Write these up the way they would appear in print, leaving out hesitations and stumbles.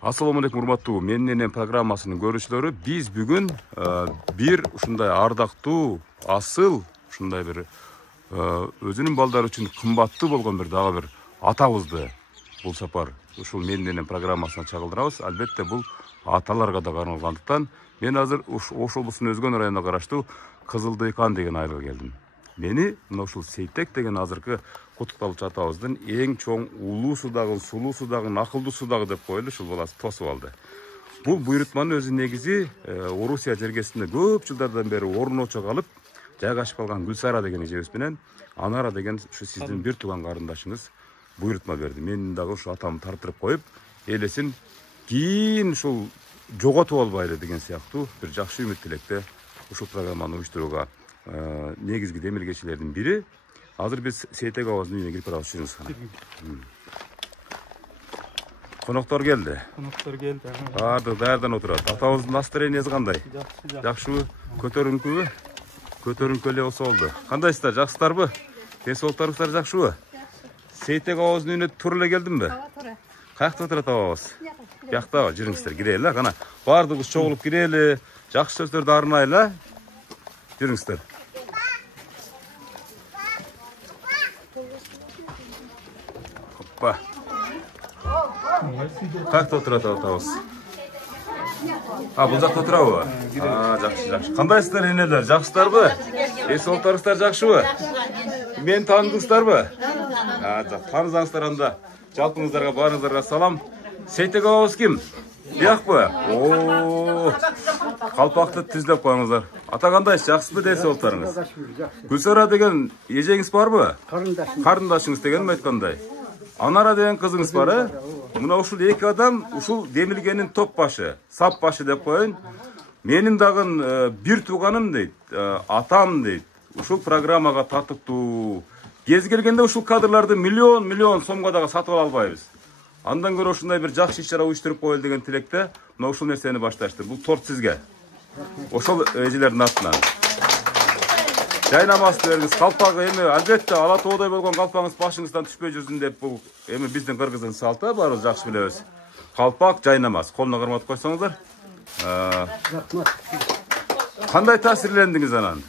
Assalamu alaikum урматтуу Менен программасынын көрүүчүлөрү. Биз бүгүн бир ушундай ардактуу, асыл, ушундай бир өзүнүн балдары үчүн кымбаттуу болгон дагы бир атабызды бул сапар ушул Менен программасына чагылдырабыз. Албетте бул аталарга да арналгандыктан мен азыр Ош облусунун Өзгөн районуна караштуу Кызылдыйкан деген айылга келдим. Мени мына ушул Сейтек деген азыркы куттукталуучу атабыздын эң чоң улуусу дагы, сулуусу дагы, акылдуусу дагы деп коелу, ушул баласы тосуп алды. Бул буйрутманын өзү негизи Орусия жергесинде көп жылдардан бери орночо калып, жайгашып калган Гүлсара деген эжебиз менен Анара деген ушу сиздин бир тууган карындашыңыз буйрутма берди. Мен дагы ушу атамды тартырып коюп, элесин кийин ушул жоготуп албайлы деген сыяктуу бир жакшы үмүт тилекте ушул программаны уюштурууга негизги демилгечилердин бири. Азыр биз Сейтек абаздын үйүнө кирип барабыз. Коноктор келди. Баардыгы даярдан отурат. Атабыздын настроениясы кандай? Жакшыбы? Көтөрүңкүбү? Көтөрүңкү эле болсо болду. Кандайсыздар? Жакшысыздарбы? Ден соолуктарыңыздар жакшыбы? Сейтек абаздын үйүнө туура эле келдимби? Каякта отурат абабыз? Бияктабы? Жүрүңүздөр, кирели. Кана баардыгыбыз чогулуп кирели. Жакшы сөздөрдү арнайлы. Жүрүңүздөр. Hoppa. Каякта отурат атабыз? Бул жакта отурабы? Жакшы. Кандайсыздар энелер? Жакшысыздарбы? Эс соолуктарыңыздар жакшыбы? Мени тааныдыңыздарбы? Таанысаңыздар анда. Жалпыңыздарга баарыңыздарга салам. Сейтек абабыз ким? Биякпы? Калпакты түзлөп коюңуздар. Ата кандайсыз? Жакшысызбы десе соолуктарыңыз? Гүлсара деген эжеңиз барбы? Карындашыңыз дегенми айткандай? Анара деген кызыңыз бар, Мына ушул эки адам ушул демилгенин топ башы, сап башы деп коеюн. Менин дагы бир тууганым дейт, атам дейт. Ушул программага татыктуу. Кез келгенде ушул кадрларды миллион сомго дагы сатып ала албайбыз. Андан көрө ушундай бир жакшы иш-чара уюштуруп коелу деген тилекте мына ушул нерсени башташты. Бул торт сизге. Ошол эжелердин атынан. Жайнамасты бериңиз, калпагы эми албетте ала тоодой болгон калпагыңыз башыңыздан түшпөй жүрсүн деп бул эми биздин кыргыздын салты, баарыбыз жакшы билебиз. Калпак, жайнамаз, колуна карматып койсоңуздар. Кандай таасирлендиңиз анан?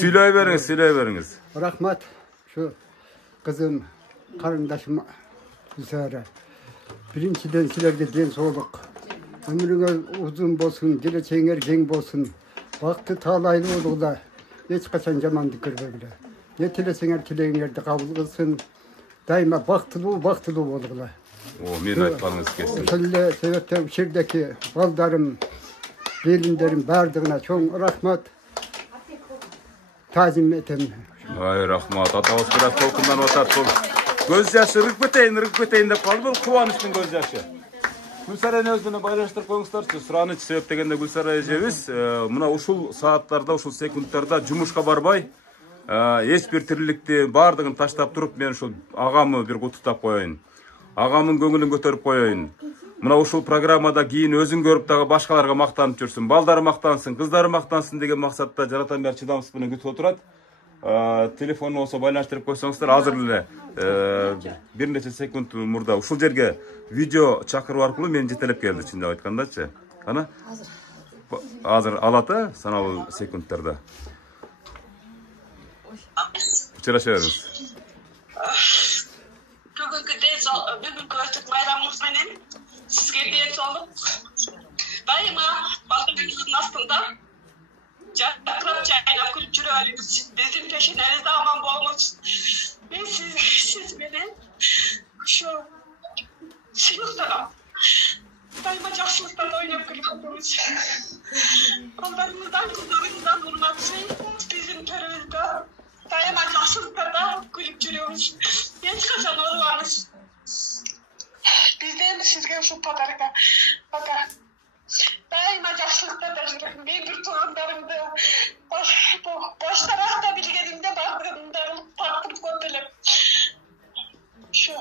Сүйлөй бериңиз. Рахмат, şu kızım, karındaşım Gülsara. Birinciden sizlerge den soğuk. Ömrüňiz uzun bolsun, geleceğiň erkeň bolsun. Vakti talaylı bolugda hiç kaçan jamandyk görmegile. Ne tileseňer tilegiňerdi kabul kılsın. Daima baktılı bolugla. Men aytgaныňyz kessin. Şöyle sebepten bu şerdeki baldarım, gelinlerim bardığına çok rahmat. Tazim etem. Ay rahmat, atabız biraz толкундан атат. Көз жашы ырып кетейин деп калды. Бул кубанычтын көз жашы. Гүлсара өзү менен байланыштырып коюңуздарчы. Сураныч себеп дегенде Гүлсара эжебиз мына ушул сааттарда, ушул секундтарда жумушка барбай, эч бир тириликти бардыгын таштап туруп, мен ушул агамы бир куттуктап коеюн. Агамдын көңүлүн көтөрүп коеюн. Мына ушул программада кийин өзүн көрүп дагы башкаларга мактанып жүрсүн, балдары мактансын, кыздары мактансын деген максатта жаратан бери чыдамсыз менен күтүп отурат. Телефон болсо байланыштырып койсоңуздар, азыр эле бир нече секунд мурда ушул жерге видео чакыруу аркылуу мени жетелеп келди, чындап айткандачы. Кана? Азыр алат, саналуу секундтарда. Учураша бериңиз. Бүгүнкү өтүк байрамыңыз менен сизге ден соолук. Дайыма балдарыңыздын астында жакырап жайнап күлүп жүрөбүз. Биздин пешенебиз да аман болмосун. Мен сиз менен ушу сыйлыктарга дайыма жакшылыктарды ойноп күлүп отурбуз. Балдарыңыздан, кыздарыңыздан урматчы биздин төрүбүздө дайыма жакшылыктарда күлүп жүрөбүз. Эч качан оорубаңыз. Бизден сизге ушул подарка. Daima жакшылыктарда жүрөм. Мен бир туугандарымды бош таракта билгенимде бардыгында тартып көп элем. Şu.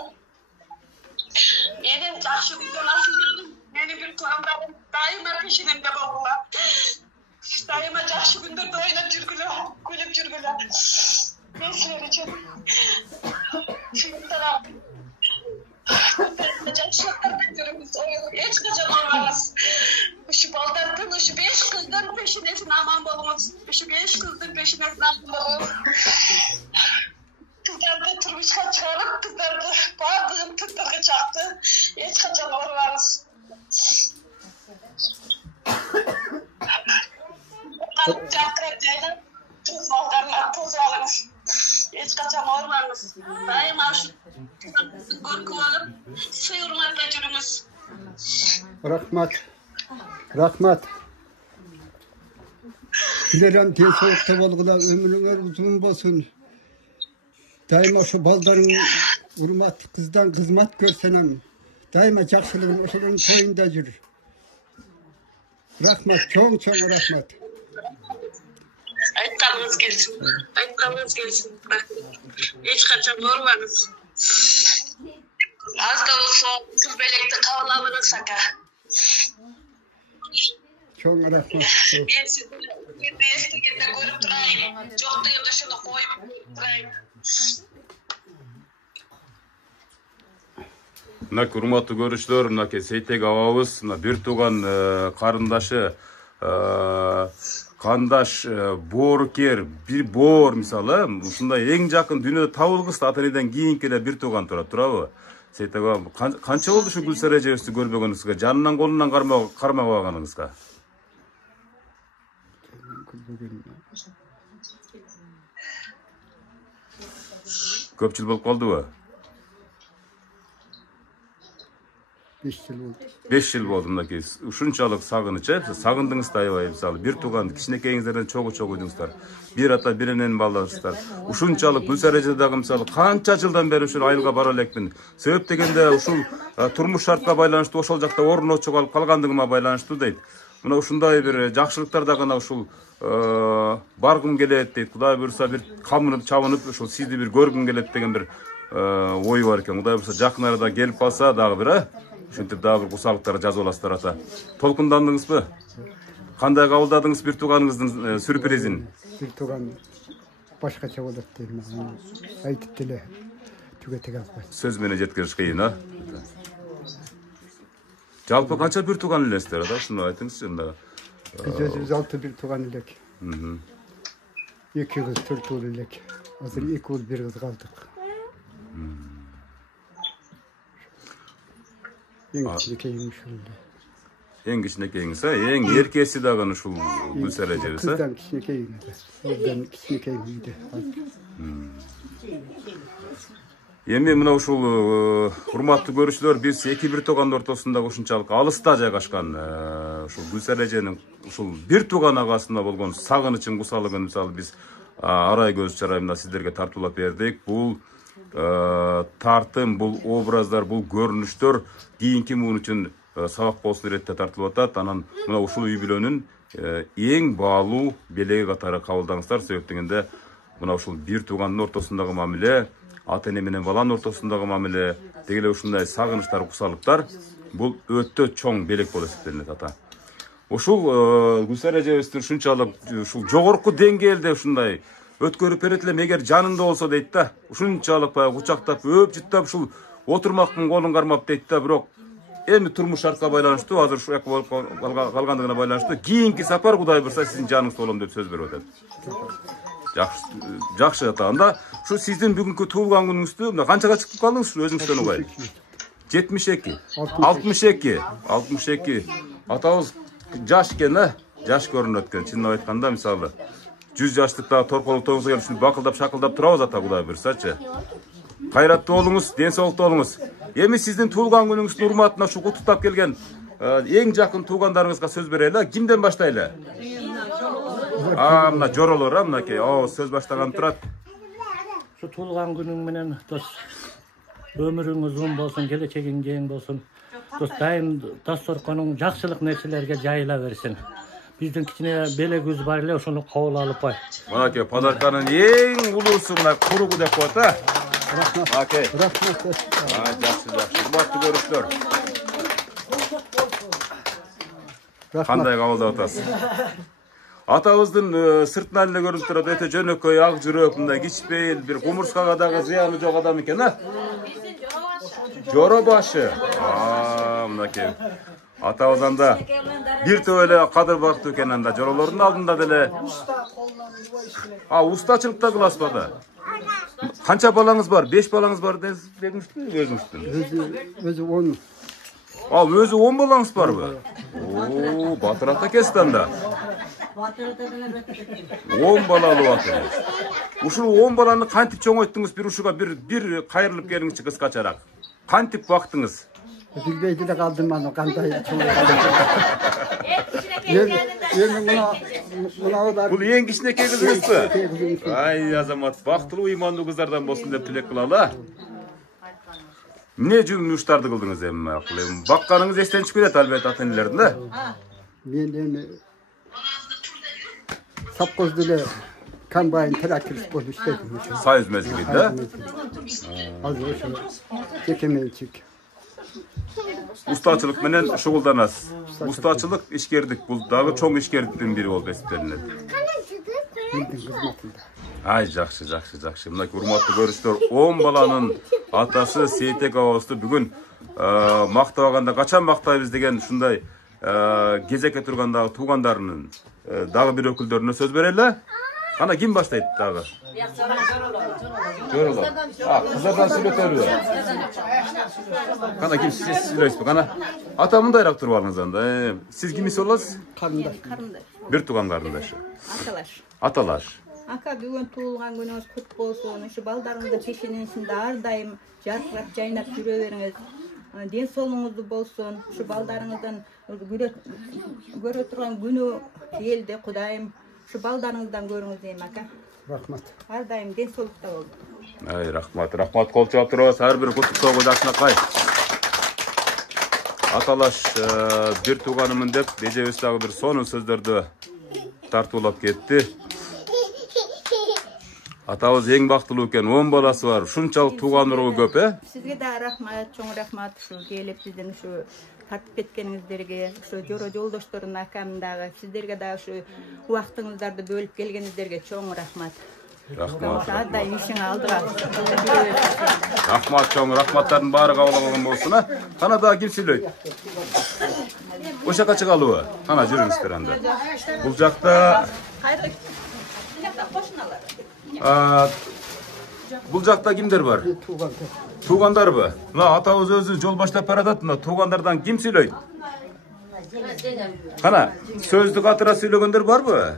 Менин жакшы күндөн асылдарым, менин бир туугандарым дайыма пешенемде болгула. Дайыма жакшы күндөрдө ойноп жүргүлө, күлүп жүргүлө. Мен силер үчүн Hiç kaçan olmaz. Şu baldardan, şu 5 kızdan peşinesin aman babamız. Şu 5 kızdan peşinesin aman babamız. Kızlar da turmuşka çıkarıp, kızlar da bağırdığım tıklarga çaktı. Hiç kaçan olmaz. Çakrak cayla, tuz baldarlar, tuz alınız. Hiç kaçan olmaz. Daima şu korku alıp, sıyırmakla yürümüz. Rahmat. Dilerim diye soğukta bolgula ömrüňe uzun bolsun. Daima şu baldarın urmat kızdan kızmat görsenem. Daima jakşylygyn oşolaryň toýunda ýür. Rahmat, çoň rahmat. Aytkanınız gelsin. Aytkanınız gelsin. Hiç kaçan olmanız. Az da olsa kız belekte kavlamını saka. Çoň rahmat. Ben sizi estigende görüp durayım. Jokdygymda şunu koyup durayım. Mına hurmatly görüşler, mına Seytek ababız, mına bir tugan karindaşı, kandaş boorker, bir boor misalı, ушундай эң жакын дүйнөдө табылгыс атанеден кийинки эле bir tugan турат, турабы? Seytek abam, kança boldu şu Gülser эжебизди көрбөгөнүңүзгө, жанынан колунан кармап алганыңызга? Көп жыл болуp калдыбы? 5 yıl oldu. 5 yıl oldu mındaki. Uşunçalık sagыныç, sagındınız da aybay misal. Bir tugan, kişinekeyinizlerden çoğu uydunuzlar. Bir ata birinin ballarızlar. Uşunçalık, Gülser эжедagi misal, kança жылдан beri uşul ayılga bara elekmin. Sebep degende uşul turmuş şartla baylanıştı, oşol jakta orun oçuk alıp kalgandıgıma baylanıştı deydi. Mına uşunday bir jakşılıklarda gana uşul bargım gelet deydi. Kuday buyursa bir kamınıp, çabınıp, uşul sizdi bir görgüm gelet degen bir oy var eken. Kuday buyursa jakın arada gelip kalsa dağı bir Şuntip daha bir kusalıklara jazı olasızlar ata. Tolkundandınız mı? Kanday kabıldadınız bir tuganыңыздын sürprizin? Bir tugan başkaça bolat deyim. Aytıp dile tügetek alpay. Söz mene jetkiriş kıyın ha? Jalpı kança bir tugan ilesizler ata? Şunu aytыңызчы unda. Biz özümüz 6 bir tugan ilek. 2 kız 4 oğul ilek. Hazır 2 oğul 1 kız kaldık. En kişinekeymiş oldu. En kişinekeyiniz ha? En yerkesi dağın uşul Gülser эжебиz ha? Kızdan kişinekeyimdi. Oradan kişinekeyimdi. Эми мына ушул урматтуу көрүүчүлөр, биз эки bir туугандын ортосунда ушунчалык алыста жайгашкан ушул Gülser эженин ушул bir тууган агасына болгон сагынычын, кусалыгын мисалы биз арай көз чарайында сиздерге тартуулап бердик. Бул тартым, бул образдар, бул көрүнүштөр кийинки муун үчүн сабак болсун иретте тартылып атат. Анан мына ушул үй бүлөнүн эң баалуу белеги катары кабылдаңыздар. Себеп дегенде мына ушул bir туугандын ортосундагы мамиле, ата эне менен баланын ортосундагы мамиле, деги эле ушундай сагынычтар, кусалыктар бул өтө чоң белек болуп эсептелинет ата. Ушул Gülser эжебиздин ушунчалык ушул жогорку деңгээлде ушундай өткөрүп берет элем, эгер жанында болсо дейт да, ушунчалык баягы кучактап, өп жыттап ушул отурмактын колун кармап дейт да, бирок эми турмуш шартка байланыштуу, азыр ушул жака болуп калгандыгына байланыштуу кийинки сапар Кудай буйрса сиздин жаныңызда болом деп сөз берип атат. Жакшы ата. Анда şu sizdin bugünkü tuğulgan gününüzde mına kançaga çıkıp kaldınız şu özünüzden olay? 72. 62. 62. Atağız jaş eken ha? Jaş görünüp ötken. Çinini aytkanda misalı 100 yaşlıkta torkoluk toğunuza gelip şimdi bakıldap şakıldap turabız ata Kuday buyursaçı. Kayratlı olunuz, densoğlukta olunuz. Emi sizdin tuğulgan gününüzün urmatına şu kututap gelgen en jakın tuğganlarınızga söz bereli. Kimden başlayla? Mına jorolor ha mına ki. Söz başlagan turat. Şu tuğulgan günün menen dos ömürüňiz uzun bolsun, gelecegiň keň bolsun. Dos daim dastorkonun jakşylyk nerselerge jayıla bersin. Bizdin kiçine belegimiz bar ele, oşonu kabul alıp bay. Mana ki padarkanın eň ulusu mına kurugu dep koyat ha. Rahmat. Okey. Rahmat. Jakşı. Urmatly görüşler. Rahmat. Kanday kabul atasiz? Atağızdın sırtından ele görünüp turат, öte jönököy, ak jürök, mınday kiçpeyil, bir kumurskaga dagı ziyanı jok adam eken ha? Jorobaşı. мынакей атабыздан да бир топ эле кадыр бактуу экен анда жолоолордун алдында деле. Устачылыкта кыласызбы да? Канча балаңыз бар? 5 балаңыз бар дедиңизби өзүңүздүн? Өзü 10. Өзү 10 балаңыз барбы? О, батыр ата экенсиз анда. 10 балалуу батыр. Ушул 10 баланы кантип чоңойттуңуз? Bir ушуга bir кайрылып келиңизчи кыскачараак. Кантип бактыңыз? Bilbeydi de kaldım ben o kanday. Бул эң кичинекей кызыңызбы? Ай, азамат, бактылуу ыймандуу кыздардан болсун деп тилек кылалы. Эмне жумуштарды кылдыңыз эми? Бакканыңыз эстен чыгып кетет албетте ата-энелердин да. Men de sapkozdu ile kambayın traktörüs bolup işledim. Sayız mezgilinde. Az o şu çekemeyincik. Ustaçılık menen şuguldanasız. Ustaçılık işkerdik. Bul dagы çoң işkerdikten biri bolуп эсептелинет. Bildin kızmatında. Ay, жакшы. Мына урматтуу көрүүчүлөр, 10 баланын атасы Сейтек абабызды бүгүн мактабаганда качан мактайбыз деген ушундай кезекке тургандагы туугандарынын дагы бир өкүлдөрүнө сөз берели. Кана ким баштайт дагы? Жороло. Кыздардан сүйлөтөлү. Кана ким сиз сүйлөйсүзбү? Кана ата мындайраак туруп алыңыз анда. Сиз кимиси болосуз? Karındaş. Бир тууган карындашы. Аталаш. Aka бүгін туылған күніңіз құт болсын. Ушу балдарыңыздың пешенесінде ардайым жарқырап жайнап жүре беріңіз. Денсаулығыңызды болсын. Ушу балдарыңыздың көрө турган күнү келди. Кудайым ушу балдарыңыздан көрүңүз дейм ака. Rahmat. Ардайым денсаулыкта болду. Ай, рахмат кол чаап турабыз. Ар бир куттуктоого жакшынакай. Аталаш бир тууганымын деп эжебиз дагы бир сонун сөздөрдү тартуулап кетти. Атабыз эң бактылуу экен, 10 баласы бар. Ушунчалык тууган уруу көп, Сизге да рахмат, чоң рахмат ушу келип биздин ушу тартып кеткениңиздерге, ушу жолдоштордун акамдагы сиздерге да ушу убактыңыздарды бөлүп келгениңиздерге чоң рахмат. Рахмат. Ардайым ишиңе алдыга. Рахмат, чоң рахматтардын баары кабыл алынган болсун, Кана дагы ким сүйлөйт? Ошака чыгалыбы? Кана жүрүңүздөр анда. Бул жакта Бул жакта кимдер бар? Tuğan. Туугандарбы? Мына атабыз өзү жол баштап баратат, мына туугандардан ким сүйлөйт? Кана, сөздү катыра сүйлөгөндөр барбы?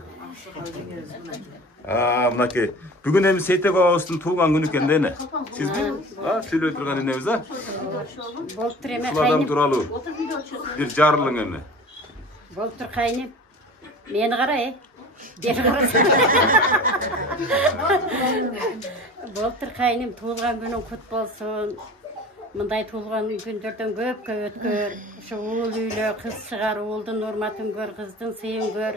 Мынакей бүгүн эми Сейтек абабыздын туулган күнү экен дене. Сизби? Сүйлөй турган энебиз, Болтур эме Ушул адам тууралуу бир жарылың эми. Болтур кайнып, мени карай. Болтур кайным туулган күнүң кут болсун. Мындай туулган күндөрдөн көпкө өткөр. Ушу уул үйлө кыз чыгар, уулдун урматын көр, кыздын сыйын көр.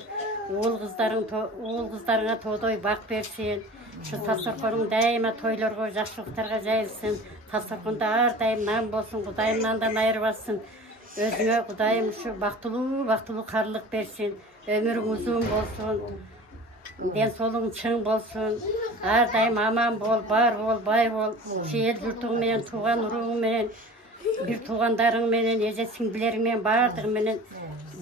Уул кыздарыңа тодой бак берсин. Ушу тасторкоnuң дайыма тойлорго, жакшылыктарга жайылсын. Тасторкондо ар дайым нан болсун, Кудайым нандан айырбасын. Өзүңө Кудайым ушу бактылуу карлык берсин. Ömürün uzun bolsun, densoğluğun çın bolsun, ар dayım aman bol, bar bol, bay bol, el yurtuğun menen, tuğan uruğun menen, bir tuğandarың menen, eje singbilerin menen, bardığın menen,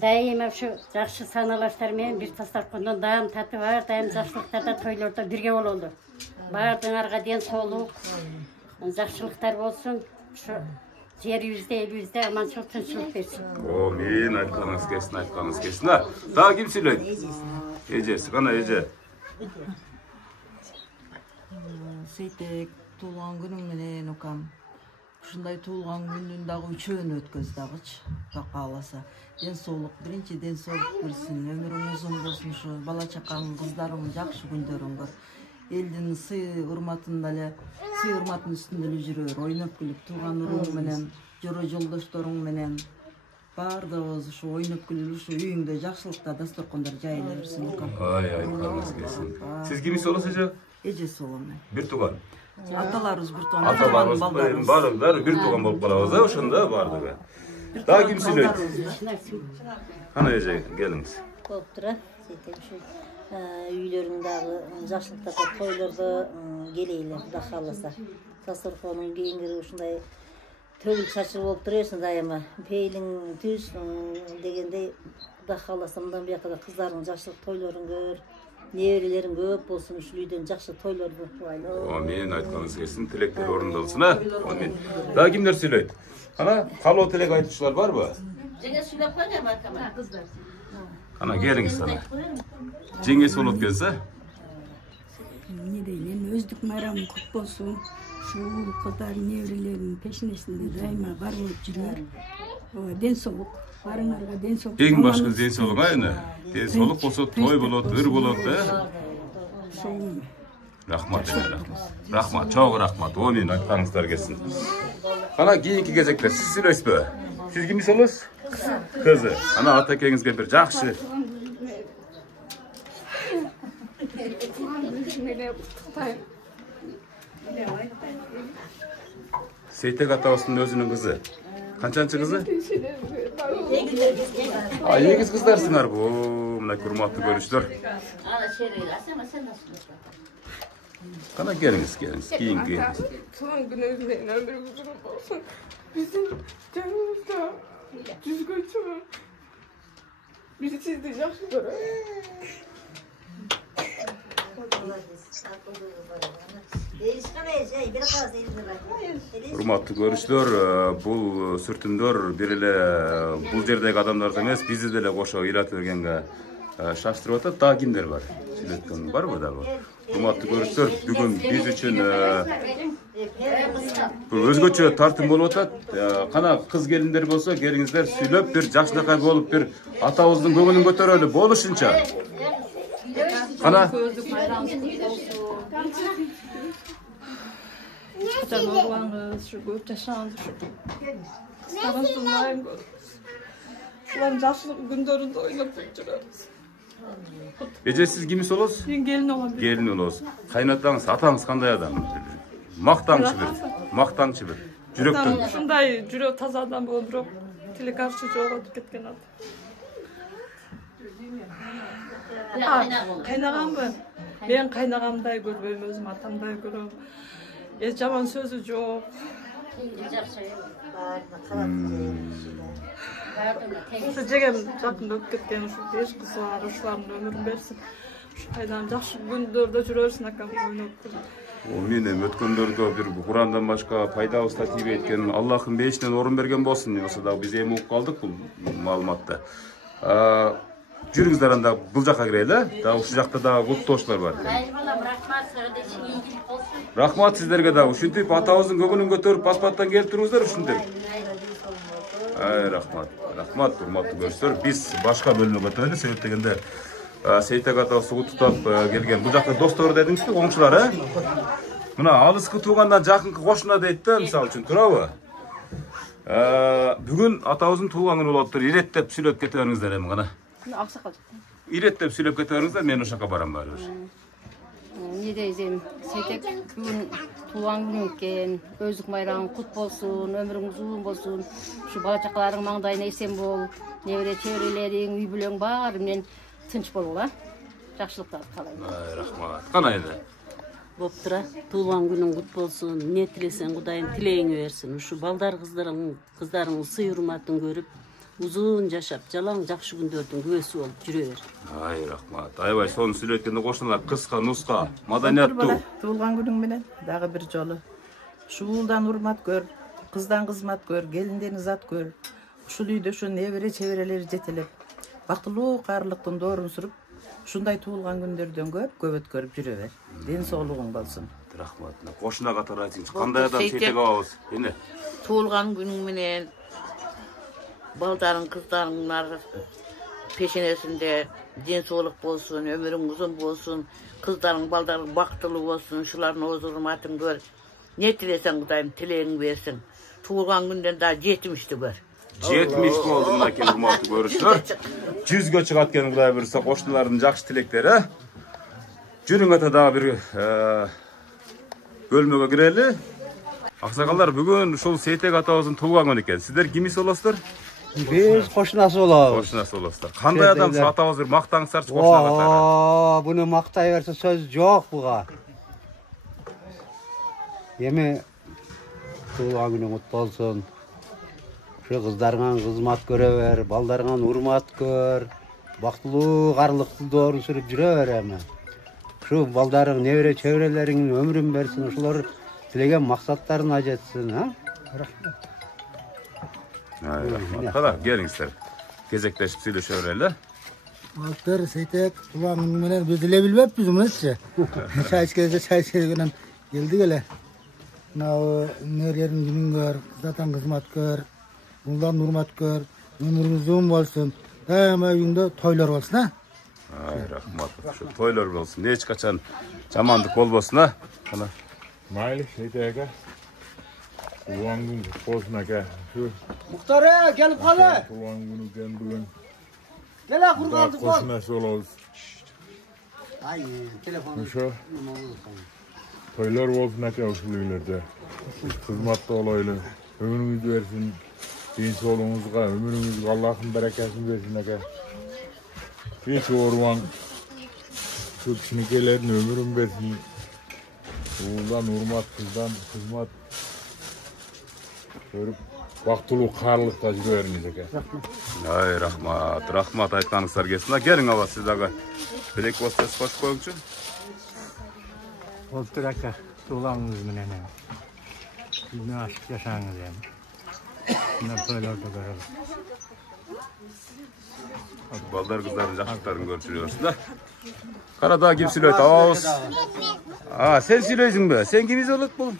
dayıma şu jakşı sanalaşlar menen, bir tasarkondan dağım tatı var, dayım jakşılıklarda, toylorda birge bololdu. Bardığınarga densoğluq, jakşılıklar bolsun, şu Жер yüzde, el yüzde amançılık, tınçılık versin. Мен айтканыңыз келсин. Дагы ким сүйлөйт? Эжеси, кана эже. Сейтек туулган күнүң менен окам. Ушундай туулган күнүн дагы үчөөнү өткөз дагычы, Кудай кааласа. Денсаулык, биринчи денсаулык берсин, өмүрүң узун болсун, ушу бала чакаң, кыздарың жакшы күндөрүң көр. Элдин сый урматын үстүндө эле жүрө бер, ойноп күлүп, тууган урууң менен, жолдошторуң менен баардыгыбыз ушу ойноп күлүп, ушу үйүңдө жакшылыкта дасторкондор жайыла берсин. Ай, айтканыңыз келсин. Сиз кимиси болосуз эже? Эжеси болом мен. Бир тууган. Аталарыбыз бир тууган, Аталарыбыз баардыгы бир тууган болуп калабыз, ошондо баардыгы. Дагы ким сүйлөйт? Кана эже, келиңиз. Болуп турат. Үйлөрүндөгү жакшылыктарда тойлордо келейлер, Кудай кааласа. Дасторконун кийинки ушундай төгүл чачыр болуп туресиң дайыма. Пейлиң түз дегендей Кудай кааласа мындан бияка да кыздарың жакшылык тойлорун көр. Неберелериң көп болсун, ушу үйдөн жакшы тойлорду кылайлы. Амин, айтканыңыз келсин, тилектер орындалсын, а? Амин. Да кимдер сүйлөйт? Кана калоо тилек айтуучулар барбы? Жеңе сүйлөп койгон акама. Кыздар. Кана келиңиз ана. Жеңесі болот келсе? Не дейін, өздік майрамын құт болсын. Ушул кыздардын неберелеринин пешинесинде дайыма бар болуп жүрөр. Ден соолук, барыңарга ден соолук. Эң башкы ден соолук айны. Ден соолук болсо той болот, ыр болот, Рахмат, рахмат, чоң рахмат. Амин, айтканыңыздар келсин. Кана кийинки кезекте сиз сүйлөйсүзбү? Сиз кимис болосуз? Кызы. Ана атакеңизге бир жакшы. Сейтек атабыздын өзүнүн кызы. Канчанчы кызы? Эгиз кыздарсыңарбы? Мына урматтуу көрүүчүлөр. Кана келиңиз, кийинки. Туған күніңіз менің өміріңіздің болсын. Біздің жанымызда жүзгөчү бар. Біз сізді жақсы көреміз. Урматтуу көрүүчүлөр, бул сүртүндөр бир эле бул жердеги адамдарды эмес, бизди деле кошо ыйлатып шаштырып атат. Да кимдер бар? Сүйлөткөн барбы дагы? Урматтуу көрүүчүлөр, бүгүн биз үчүн өзгөчө тартым болуп атат. Кана кыз келиндер болсо, келиңиздер сүйлөп бир жакшынакай болуп бир атабыздын көңүлүн көтөрөлү болушунча. Кана Canolağınız, şu göp yaşandı, şu kızlarınızın layım görürüz. Şuların yaşlılık günlerinde oynatып жүрөбүz. Эже сиз кимис болосуз? Мен келин olan bir. Келин болосуз. Кайнатаңыз, атаңыз кандай адам? Мактаңчы бир. Жүрөктөн. Ушундай жүрөк таза адам болуп, бирок тили каршы жоготуп кеткен адам. Кайнаганбы? Мен кайнагамдай көрбөйм, өзүм атамдай көрөм. Жаман sözü жок. Ушу жегем жакында өтүп кеткен, ушу 5 кызы бар, ушулардын өмүрүн берсин. Ушу кайдан жакшы күндөрдө жүрөрсүн акам ойноп. Мен өткөндөрдө бир Курандан башка пайдабыз да тийбей эткен Аллахтын бейишинен орун берген болсун. Болсо да биз эми угуп калдык бул маалыматты. Жүрүңүздөр анда бул жака кирели, да ушул жакта да куттоочулар бар. Рахмат сиздерге да ушинтип атабыздын көңүлүн көтөрүп паспорттан келип туруңуздар ушинтип. Рахмат. Рахмат, урматтуу көрүүчүлөр. Биз башка бөлмөгө өтөлү, себеп дегенде Сейтек атабызды куттуктап келген. Бул жакта достор дедиңизби, коңшулар, Мына алыскы туугандан жакынкы кошуна дейт да, мисалы үчүн, туурабы? Бүгүн атабыздын туулган күнү болуп тур. Иреттеп сүйлөп кете бериңиздер эми гана. Аксакал. Иреттеп сүйлөп кете бериңиздер, мен ошака барам баары бир. Не дейсем, Сейтек бүгүн туулган күнүң экен, өздүк майрамың кут болсун, өмүрүңүз uzun болсун. Ушу бала чакаларың маңдайына эсен бол, небере чеберелериң, үй бүлөң баары менен тынч болгула. Жакшылыктарды каалайм. Рахмат. Кана эди. Боптура, туулган күнүң кут болсун, эмне тилесең Кудайым тилегиңи берсин. Ушу балдар кыздарың сый урматын көрүп, uzun жашап, жалаң жакшы күндөрдүн күбөсү болуп жүрө бер. Рахмат. Аябай сону сүйлөткөндө кошуналар кыска, нуска, маданияттуу. Туулган күнүң менен дагы бир жолу. Ушулдан урмат көр, кыздан кызмат көр, келинден зат көр. Ушул үйдө ушу небере чеберелери жетелеп, бактылуу каарлыктын доорун сүрүп, ушундай туулган күндөрдөн көп өткөрүп жүрө бер. Ден соолугуң болсун. Рахмат. Кошуна катары айтыңызчы, кандай адам Сейтек абабыз? Эне. Туулган күнүң менен балдарың, кыздарыңар пешенесинде ден соолук болсун, өмүрүң uzun болсун, кыздарың, балдарың бактылуу болсун, ушулардын өз урматын көр. Не тилесең Кудайым тилегиңи берсин. Туулган күндөн да 70 көр. 70 болду мынакей урматтуу көрүүчүлөр. 100гө чыгат экен Кудай буйрса кошуналардын жакшы тилектери. Жүрүң ата дагы бир бөлмөгө кирели. Аксакалдар, бүгүн ушул Сейтек атабыздын туулган күнү экен. Сиздер кимис болосуздар? Биз кошунасы болобуз. Кошунасы болосуздар. Кандай адам атабыз бир мактаңыздарчы кошуна катары? Буну мактай берсе сөз жок буга. Эми Tuğan günün kutlu olsun. Şu kızlarına hizmet görever, ballarına hurmat gör. Baktılуу, karlıklı doğru sürüp jürever ama. Şu baldarın nevre çevrelerinin ömrün versin, şular dilegen maksatlarına jetsin, ha? Rahmat. Hala gelingizler. Gezekleşip söyleşeverler. Altır, seytek, ulan menen biz dile bilmepmiz bunetçe. Çay içkeze çay içkeze geldi gele. Nağı nerlerin günün gör, zaten kızmat gör, bundan hurmat gör, ömrünüz uzun olsun. Daima yüzünde toylar olsun ha. Rahmat. Şu toylar olsun. Ne hiç kaçan jamandık bolbosun ha. Hala. Mayli seyteke. Ulan gün olsun aka. Şu Muhtar gelip kalı. ulan günü gen bugün. Gel kurban kurban. Koşunası oluruz. Ay telefonu. Şu toylar olsun aka usulüylerde. Hizmatta olaylı. Ömrünüz versin. Din soluğunuzga, ömrünüzge Allah'ın bereketini versin aka. Hiç orman şu çinikelerin ömrün versin. Ulan hurmat, kızdan hizmet görüp vaktulu karlıkta jüreveriniz aka. Ay rahmat. Rahmat aytkanыңыздар келсін. Келin aba siz aga. Bilek vostes koş koyuncu. Oltur aka, tuğlanınız mı nene? Siz ne aşık yaşağınız yani. Bunlar böyle orada görelim. Baldar kızların жақсылықтарын көріп жүрüyorsun da. Karada kim söylüyor? Ağız. Sen söylüyorsun be. Sen kimiz olup bu?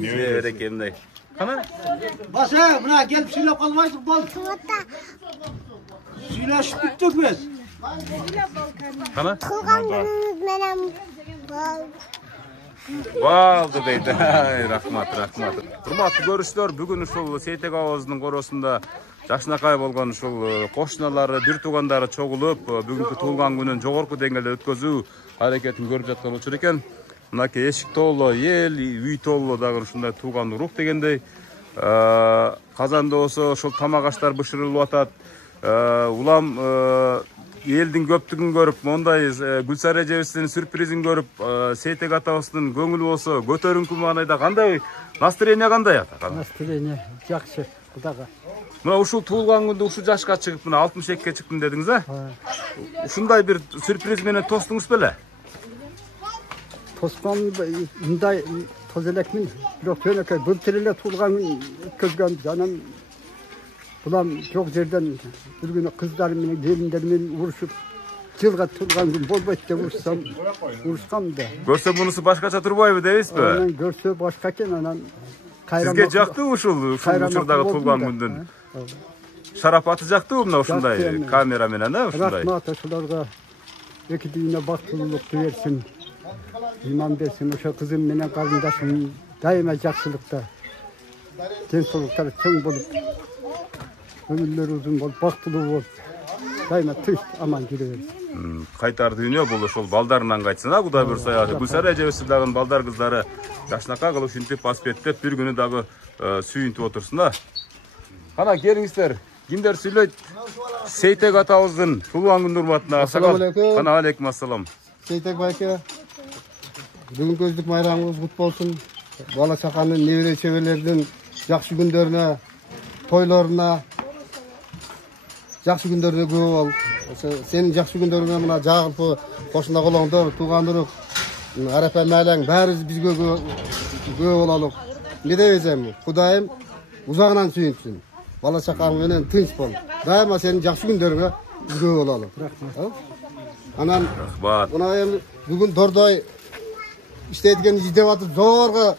Ne öyle kimde? Kana? Basa buna gelip söylep kalmaydık bol. Söyleşip bittik biz. Kana? Tuğan günümüz menem bol. Baldı deydi. Ay rahmat. Hurmatlı görüşler. Bugün uşul Seytek Ağızının korosunda жакшынакай болгон ушул кошуналары, бир туугандары чогулуп, бүгүнкү туулган күнүн жогорку деңгээлде өткөзүү аракетин көрүп жаткан учур экен. Мынакей эшик тооло эл, үй тооло дагы ушундай тууган урук дегендей. Казанда болсо ошол тамак аштар бышырылып атат. Улам элдин көптүгүн көрүп, мондай Гүлсара эжебиздин сюрпризин көрүп, Сейтек атабыздын көңүлү болсо көтөрүңкү маанайда кандай, настроение кандай ата? Настроение жакшы, Кудайга. Мына ушул туулган күндө ушул жашка чыгып, мына 62ге чыктым дедиңиз, а? Ушундай бир сюрприз менен тостуңуз беле? Тоскон мындай тоз элекмин, бирок төнөкөй былтыр эле туулган күн өткөзгөнбүз. Анан булам жок жерден бир күнү кыздар менен келиндер менен урушуп, жылга туулган күн болбойт деп урушкам да. Көрсө мунусу башкача турбайбы дейсизби? Анан көрсө башка экен, анан Сизге жактыбы ушул учурдагы туулган күндүн? Шарапаты жактыбы мына ушундай камера менен, а ушундай? Рахмат ошолорго эки дүйнө бактылуулукту берсин. Иман берсин, ошо кызым менен карындашым дайыма жакшылыкта. Денсаулыктары чоң болуп, өмүрлөрү узун болуп, бактылуу болуп, дайыма тынч аман жүрө берсин. Кайтар дүйнө бул ошол балдарынан кайтсын, а Кудай буйрса. Гүлсара эжебиздин дагы балдар кыздары жакшынакай кылып ушинтип аспеттеп бир күнү дагы сүйүнтүп отурсун да. Кана келиңиздер. Кимдер сүйлөйт? Сейтек атабыздын туулган күнү урматына. Кана алейкум ассалам. Сейтек байке, бүгүнкү өздүк майрамыңыз кут болсун. Бала чаканын, небере чеберлердин жакшы күндөрүнө, тойлоруна, жакшы күндөрүнө күбө бол. Сенин жакшы күндөрүңө мына жагылпы, кошуна колоңдор, туугандырык, арапа майлаң баарыбыз бизге күбө бололук. Не дейбизем? Кудайым узагынан сүйүнсүн. Бала чакаң менен тынч бол. Дайыма сенин жакшы күндөрүңө күбө бололук. Анан мына эми бүгүн дордой иштеткен издеп атып зорго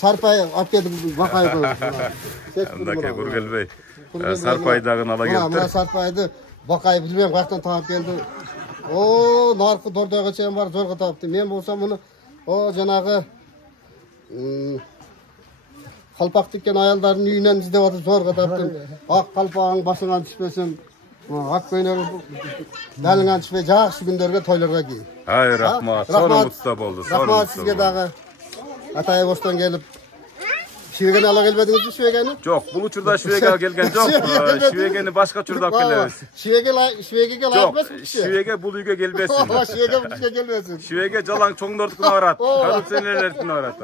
сарпай алып келип бакай коюп. Андакай бургелбей. Сарпайдагын ала келиптир. Мына сарпайды бакай билбейм каяктан таап келди. О, наркы дордойго чейин бар зорго таапты. Мен болсом муну жанагы калпак тиккен аялдардын үйүнөн издеп атып зорго таптым. Ак калпагың башыңан түшпөсүн. Ак көйнөгү далыңан түшпөй жакшы күндөргө, тойлорго кий. Ай, рахмат. Сонун мутта болду. Рахмат сизге дагы. Атайы боштон келип Шивегени ала келбедиңизби, шивегени? Жок, бул учурда шивеге келген жок. Шивегени башка учурда алып келебиз. Шивеге лайык эмеспи? Шивеге бул үйгө келбесин. Шивеге бул үйгө келбесин. Шивеге жалаң чоңдордукуна барат. Коррупционерлердикине барат.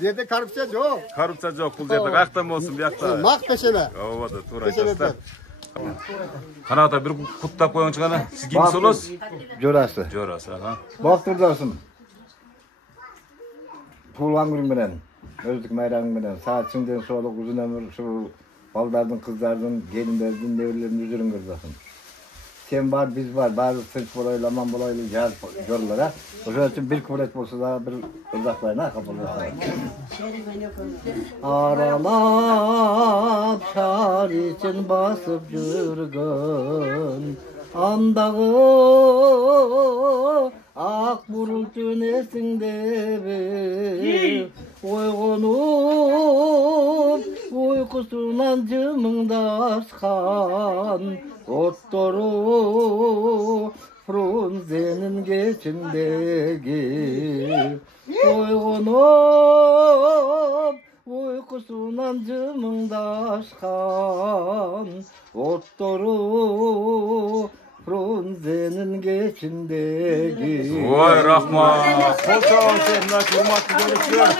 Yerde korrupsiya yok. Korrupsiya yok. Bu yerde kayaktan olsun bu yakta. Mak peşeme. Ova da to'g'ri aytasizlar. Qanaqa bir qutlab qo'yingchi qana. Siz kimsiz olasiz? Jo'rasi. Jo'rasi, ha. Baxtırdarsın. Tuğlan günün bilen, özlük bayramın bilen, saat şimdiden soğuk uzun ömür şu baldardın, kızlardın, gelinlerden, devrilerin üzerine kırdarsın. Sen var, biz var, bazı sırf bolaylı, aman bolaylı, yaz yorlara. O zaman için bir kuvvet olsa da bir uzaklarına kapalı. Aralap şar için basıp yürgün, andağı ak burultun esinde bir oygunup uykusundan cımındaşkan ottoru frunzenin geçindeki oygunup uykusundan cımındaşkan ottoru Frunze'nin geçindeki. Vay rahmat. Kolça olsun. Hurmatlı görüşler.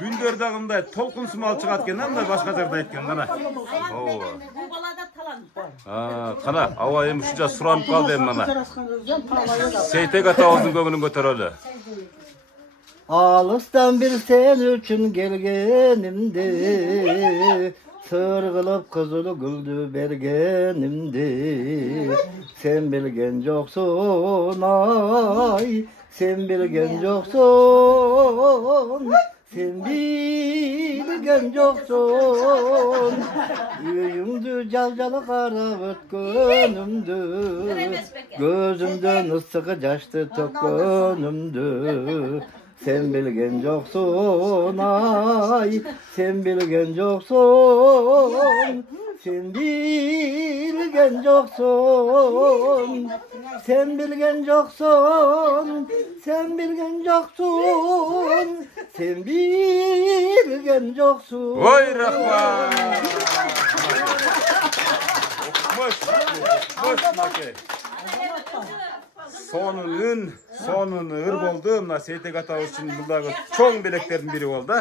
Günderde qanday to'lqinsimal chiqayotgan hamda boshqa yerda aytgan qana. Qana, avayim shuncha suranib qoldi mana. Seytek atavozning ko'nglini ko'taradi. Alıstan bir sen üçün gelgenimdi. Sırgılıp kızılı güldü bergenimdi. Sen bilgen yoksun ay, sen bilgen yoksun. Sen bilgen yoksun. Yüzümdü calcalı kara ötkönümdü. Gözümden ısıkı yaştı tökönümdü. Sen bilgen yoksun ay, sen bilgen yoksun. Sen bilgen yoksun. Sen bilgen yoksun. Sen bilgen yoksun. Sen bilgen yoksun. Vay rahmat. Hoş nakey. Sonun ır boldu. Mına Seytek ata üçün buldagı çoğun beleklerden biri oldu.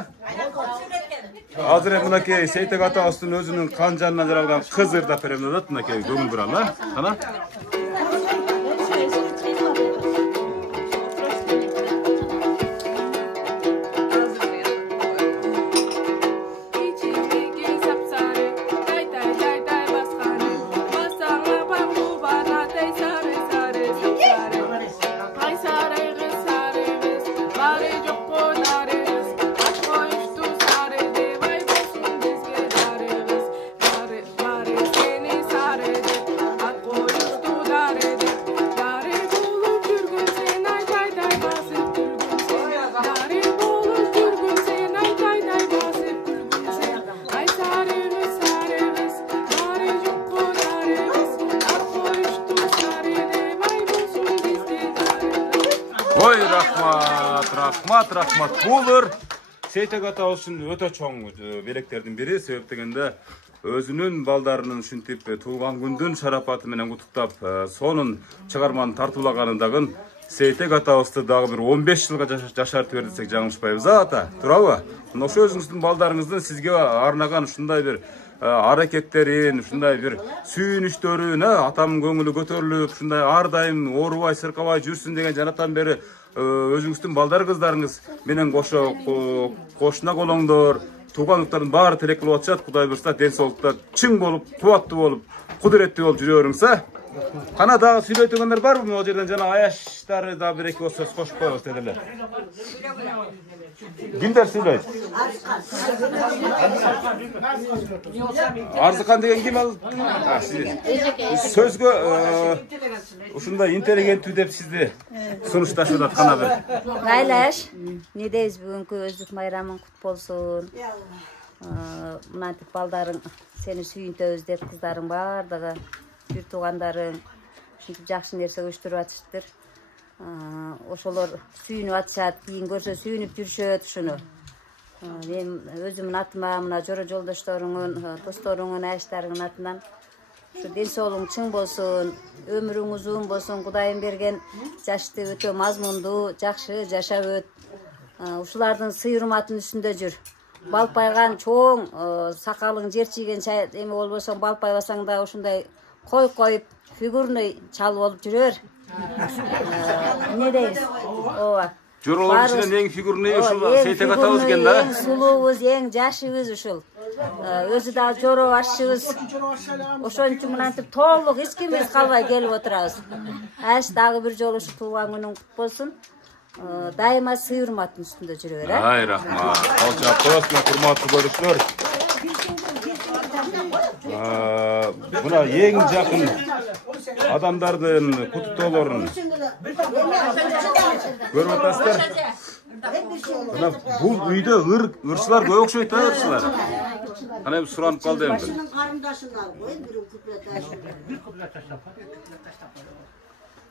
Hazır mınakey Seytek ata üçün özünün kancanından jaralgan kızır da peremnadat mınakey gömül burala. Kana? Rahmat bulur. Seytek ata üçün öte çoğun beleklerden biri. Sebep degende özünün baldarının şuntip tuğan gündün şarapatı menen kutuktap sonun çıgarmanı tartulaganındagın Seytek ata üstü dagı bir 15 yılga yaşartı verdirsek жаңылышпайбыз ата. Турабы? Ошо өзүңүздүн балдарыңыздын сизге арнаган ушундай bir hareketlerin, şunday bir sүйүнүштөрүн, atamın көңүлү көтөрүлүп, şunday ар дайым оорубай, сыркабай жүрсүн деген жанатан бери өзүңүздүн балдар кыздарыңыз менен кошо кошуна колоңдор, туугандыктардын баары тилек кылып атышат. Кудай буйрса ден соолукта чың болуп, кубаттуу болуп, кудуреттүү болуп жүрө бериңиз. Кана дагы сүйлөтөгөндөр барбы? О жерден жана аяштары да бир эки сөз кошуп коебуз дедилер. Кимдер сүйлөйт? Арзыкан деген ким ал? Сөзгө ушундай интеллигенттүү деп сизди сунушташып аткан бир. Айлаш, не дейбиз бүгүнкү өздүк майрамың кут болсун. Мынантип балдарың сени сүйүнтөбүз деп кыздарың бардыгы, бир туугандарың ушинтип жакшы нерсе өстүрүп атышыптыр. Ошолор сүйүнүп атышат, кийин көрсө сүйүнүп жүрүшөт ушуну. Мен өзүмдүн атыма, мына жора жолдошторуңун, досторуңун, аяштарыңын атынан Şu den sooluğuң чың болsun, ömürüň uzun bolsun, Kudayım bergen jaşty ötö mazmundu, jakşı jaşap öt. Uşulardın sıyırmatın üstünde jür. Balpaygan çoğun, sakalyň jerçigen emi bolbosoň balpaybasaň da uşunday koy koyup figurny çalıp olup jürör. Ne deyiz? Owa. Jorolun içinden en figurny uşul Seytek atabız eken da. En suluğubuz, en jaşybyz uşul. Özü da joro aşçыбыз. Oşon üçin mынантип толук hiç kimimiz kalbay gelip oturabız. Aş dagы bir jolu şu tuğan günüň kut bolsun. Daima sıyırmatın üstünde jürör. Ay rahmat. Alçak koyasın hurmatly görüşler. Buna en jakyn adamdardyn kututolorun görüp atasыздар. Ana bu uyda ırçılar köp okşoyt da ırçılar. Ana bir suranıp kaldı endi. Başının karındaşından koyun bir kuplet taşıp.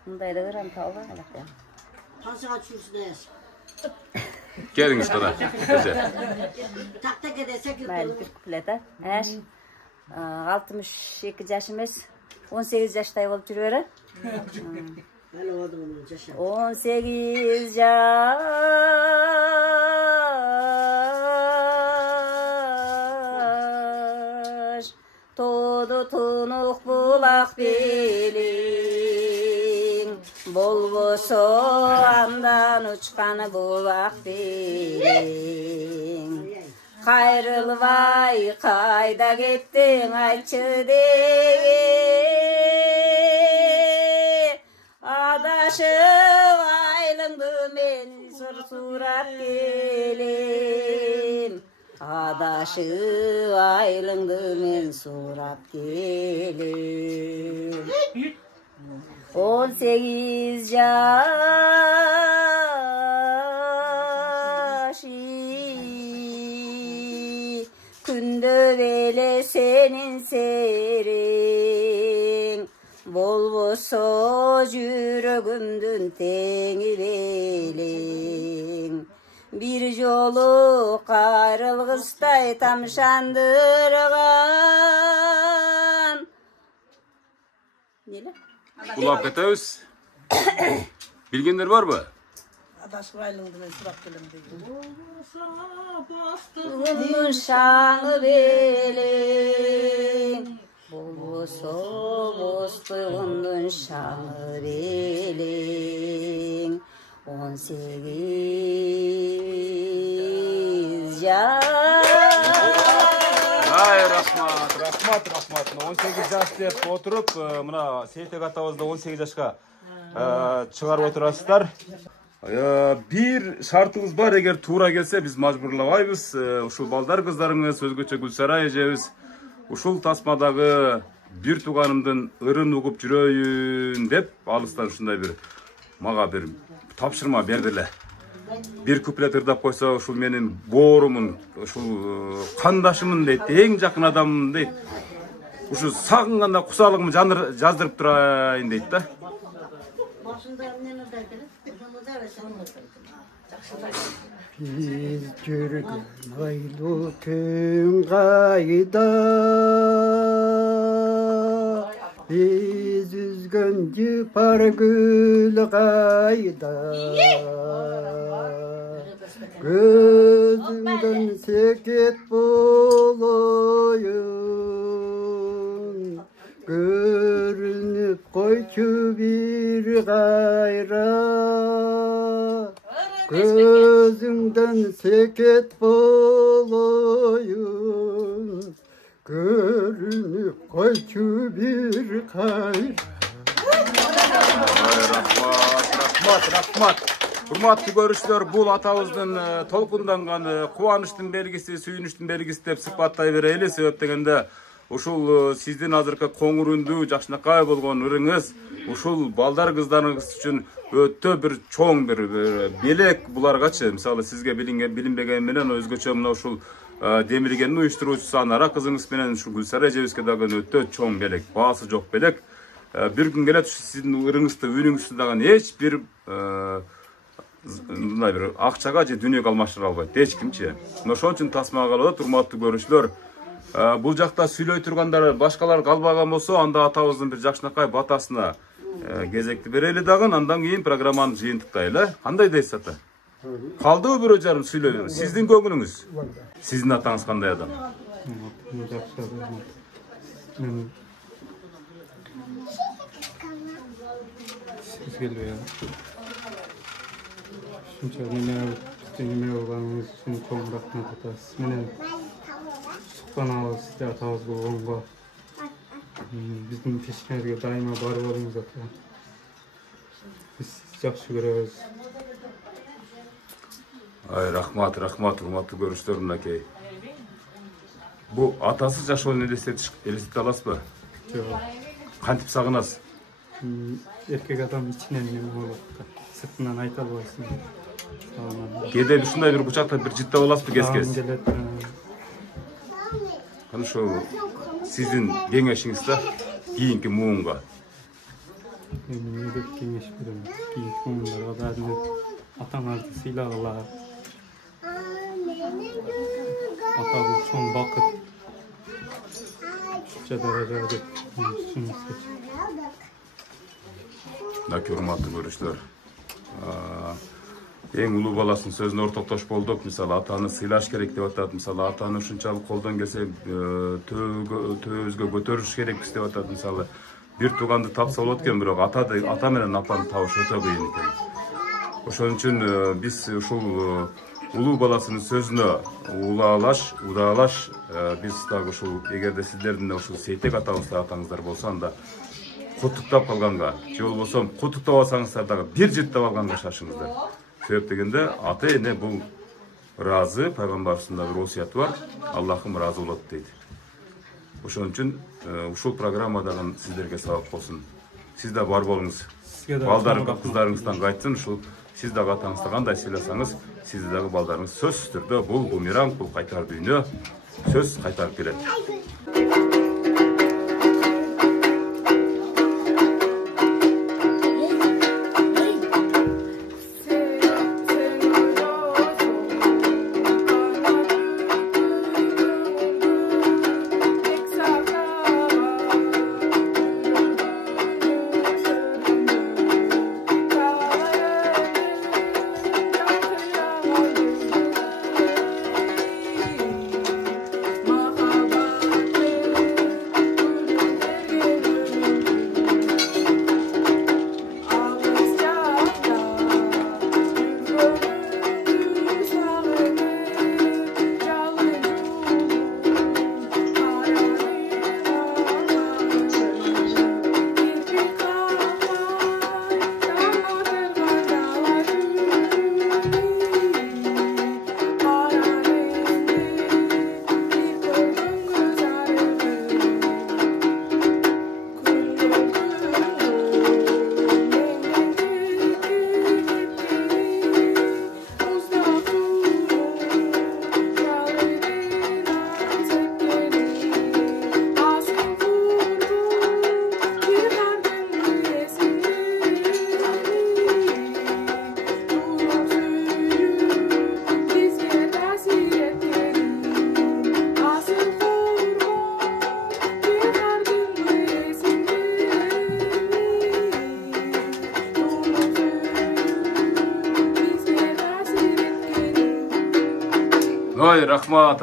Mundayda ıram tauba alak ya. Tansığa çürsünüz. Geliňiz bana. Güzel. Taktak edesek Mayli bir kuplet ha. Aş 62 yaş emes, 18 yaşday bolup jürör. 18 yaş Todu tunuk bulak belin Bolboso andan uçkan bulak belin Kayrılvay kayda gittin ayçı Adaşım aylındı men surat gelin Adaşım aylındı men surat gelin 18 yaş Kündö bele senin serin Bolboso jürögümdün teňi belin Bir jolu karılgystay tamşandırgan Nele? Ulap ketebiz. Bilgenler var mı? Adaşık aylığında ben surat gelem dedim. Gümdün şaňy belin Bolboso bostugundun şaňy belin 18 yaş Ay rahmat. 18 yaş dep oturup, mına Seytek atabızda 18 yaşka çıgarıp oturasızlar. Bir şartımız var, eğer tuğra gelse biz majburlabayбыз. Uşul baldar kızlarыңыз, özgöçe Gülsara ejebиz. Uşul tasmadagı bir tuğanımdın ırın ugup jüröyün dep alыстан ушундай bir maga bir tapşırma berdiler. Bir kuplet ırdap koysa uşul menin borumun, uşul kandaşımın deyt, en jakın adamım deyt. Uşul sagınganda kusalыгымды jazdırıp turayın deyt da. Biz jürgen aylı köň gaýda Biz üzgün jypar gül gaýda Gözüňden seket boloýun Görünüp koyçu bir gaýra Gözüňden seket boloýun Görünüp koyçu bir gaýra Rahmat. Hurmatly görüşler, bul atabızdın tolkundangan kuwanычтын belgisi, sүйүнүчтүн belgisi dep sıkpattay bereli. Sebep degende uşul sizdin azırkı koңur ündүү, jakşınakay bolgon ırıңыз, uşul baldar kızlarınız üçün öttö bir çoң bir belek bulargaçı. Misalı sizge bilinbegen menen özgöçö mına uşul demirgenin uyuşturucusu Anara kızыңыз menen uşul Gülsara ejebizге dagы öttö çoң belek, baası jok belek. Bir gün gelet sizdin ırıңызды, үнүңүздү dagы hiç bir мындай bir акчага же дүнүйөгө алмаштыра албайт эч кимчи. Ошон үчүн тасмага калып, урматтуу көрүүчүлөр, Бул жакта сүйлөй тургандар башкалар калбаган болсо, анда атабыздын бир жакшынакай батасына кезекти берели дагы, андан кийин программаны жыйынтыктайлы. Кандай дейсиз ата? Калдыбы бирөө жарым сүйлөй? Сиздин көңүлүңүз? Сиздин атаңыз кандай адам? неме болганыңыз үчүн чоң рахмат атабыз менен сукпанабыз сизде атабыз болгонго. Биздин пешинебизге дайыма бар болуңуз ата. Биз жакшы көрөбүз. Ай, рахмат, урматтуу көрүштөр мынакей. Бу атасы жашоонун элестете аласызбы? Жок. Кантип сагынасыз? Эркек адам ичинен неме болот да. Сыртынан айта албайсың. Кээде ушундай бир кучактап бир жыттап аласызбы кез-кез? Кана ошо сиздин кеңешиңиз да кийинки муунга. Эмне деп кеңеш берем? Кийинки муундарга дагы атаңарды сыйлагыла. Ата бул чоң бакыт. Ушунча даражага деп сунуңузга. Мынакей урматтуу көрүүчүлөр. Эң улуу баласынын сөзүнө ортоктош болдук. Мисалы атаны сыйлаш керек деп атат. Мисалы атаны ушунчалык колдон келсе төбөбүзгө көтөрүш керекпиз деп атат. Мисалы бир тууганды тапса болот экен, бирок ата менен апаны табыш өтө кыйын экен. Ошон үчүн биз ушул улуу баласынын сөзүнө удаалаш биз дагы ушул эгерде сиздердин ушул Сейтек атаңыздар болсо, анда куттуктап калганга, же болбосо куттуктабасаңыздар дагы бир жыттап алганга шашыңыздар. Себеп дегенде ата эне бул ыраазы, пайгамбарыбыздын да бир осуяты бар, Аллахым ыраазы болот дейт. Ошон үчүн ушул программа дагы сиздерге сабак болсун. Сиз да бар болуңуз. Балдарыңызга, кыздарыңыздан кайтсын, ушул сиз дагы атаңызды кандай сыйласаңыз, сизди дагы балдарыңыз сөзсүз түрдө бул бумеранг, бул кайтар дүйнө сөз кайтарып келет.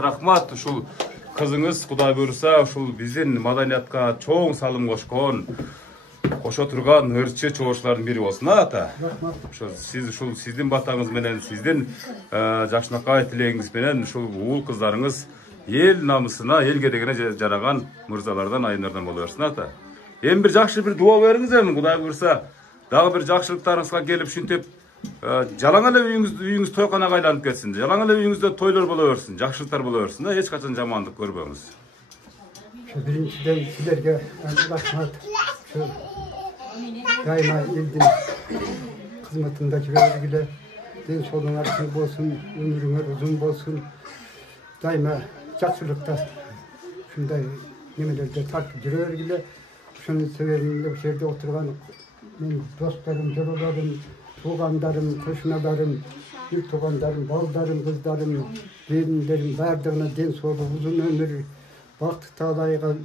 Рахмат, ушул кызыңыз Кудай буйруса ушул биздин маданиятка чоң салым кошкон, кошо турган ырчы чогуучулардын бири болсун ата. Ошо сиздин батаңыз менен, сиздин жакшынакай тилегиңиз менен ушул уул кыздарыңыз эл намысына, эл керегине жараган мырзалардан, айымдардан боло берсин ата. Эми бир жакшы бир дуа бериңиз эми, Кудай буйруса дагы бир жакшылыктарыңызга келип ушинтип жалаң эле үйүңүз тойканага айланып кетсин. Жалаң эле үйүңүздө тойлор боло берсин, жакшылыктар боло берсин, эч качан жамандык көрбөңүз. Биринчиден силерге рахмат. Дайыма элдин кызматында жүрө бергиле. Ден соолуңар чың болсун, өмүрүңөр узун болсун. Дайыма жакшылыкта ушундай немелерде тартып жүрө бергиле. Ошону себебинде бул жерде отурган мен досторум, жолдошторум, туғандарым, көшналарым, ил туғандарым, балдарым, қыздарым, келіндерім бардығына ден соолук, узун өмүр, Vakti tağlayıgan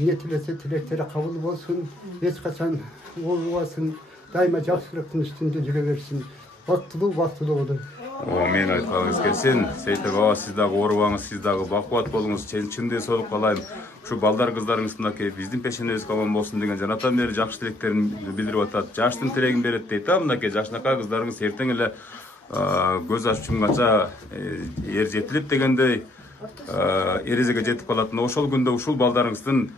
niyet tilese tilekteri kabul olsun. Hiç kaçan olmasın. Daima жақсылықтың üstünde жүре берсін. Вақтылы olun. Мен айтқаныңыз келсін. Сейтек аға, сіз дағы орыбаңыз, сіз дағы бақуат болыңыз. Чынде солып қалайым. Şu балдар қыздарыңыздың биздин пешенебиз аман болсын деген жанатан бери жакшы тилектерин билдирип атат. Жаштын тилегин берет дейт. Мынакей жашынакай кыздарыңыз эртең эле көз ачып жумганча ер жетилип дегендей эрезеге жетип калатын. Ошол күндө ушул балдарыңыздын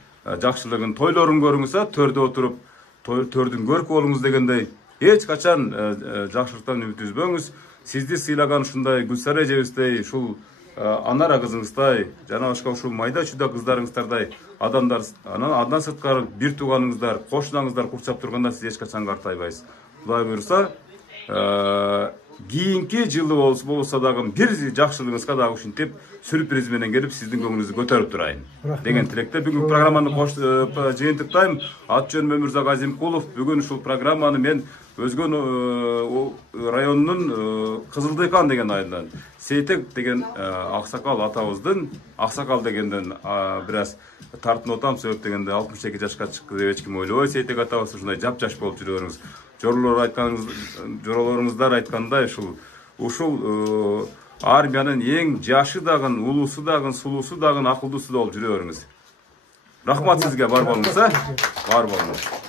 жакшылыгын, тойлорун көрүңүз, төрдө отуруп төрдүн көркү болуңуз дегендей эч качан жакшылыктан үмүт үзбөңүз. Сизди сыйлаган ушундай Гүлсара эжебиздей, ушул Анара кызыңыздай, жана башка ушул майда чүйдө кыздарыңыздардай адамдар, андан сырткары бир тууганыңыздар, кошунаңыздар курчап турганда сиз эч качан картайбайсыз. Кудай буйруса, кийинки жылы болса дагы бир жакшылыгыңызга дагы ушинтип сюрприз менен келип сиздин көңүлүңүздү көтөрүп турайын деген тилекте бүгүнкү программаны жыйынтыктайм. Ат жөнүм Өмүрзак Азимкулов. Бүгүн ушул программаны мен Өзгөн районунун Кызылдыйкан деген айылынан Сейтек деген аксакал атабыздын, аксакал дегенден бир аз тартынып атам, себеп дегенде 62 жашка чыкты деп эч ким ойлобойт. Сейтек атабыз ушундай жап-жаш болуп жүрөбүрүңүз. Жоролоруңуздар айткандай ушул армиянын эң жашы дагы, улуусу дагы, сулуусу дагы, акылдуусу болуп жүрөбүрүңүз. Рахмат сизге, бар болуңуз, бар болуңуз.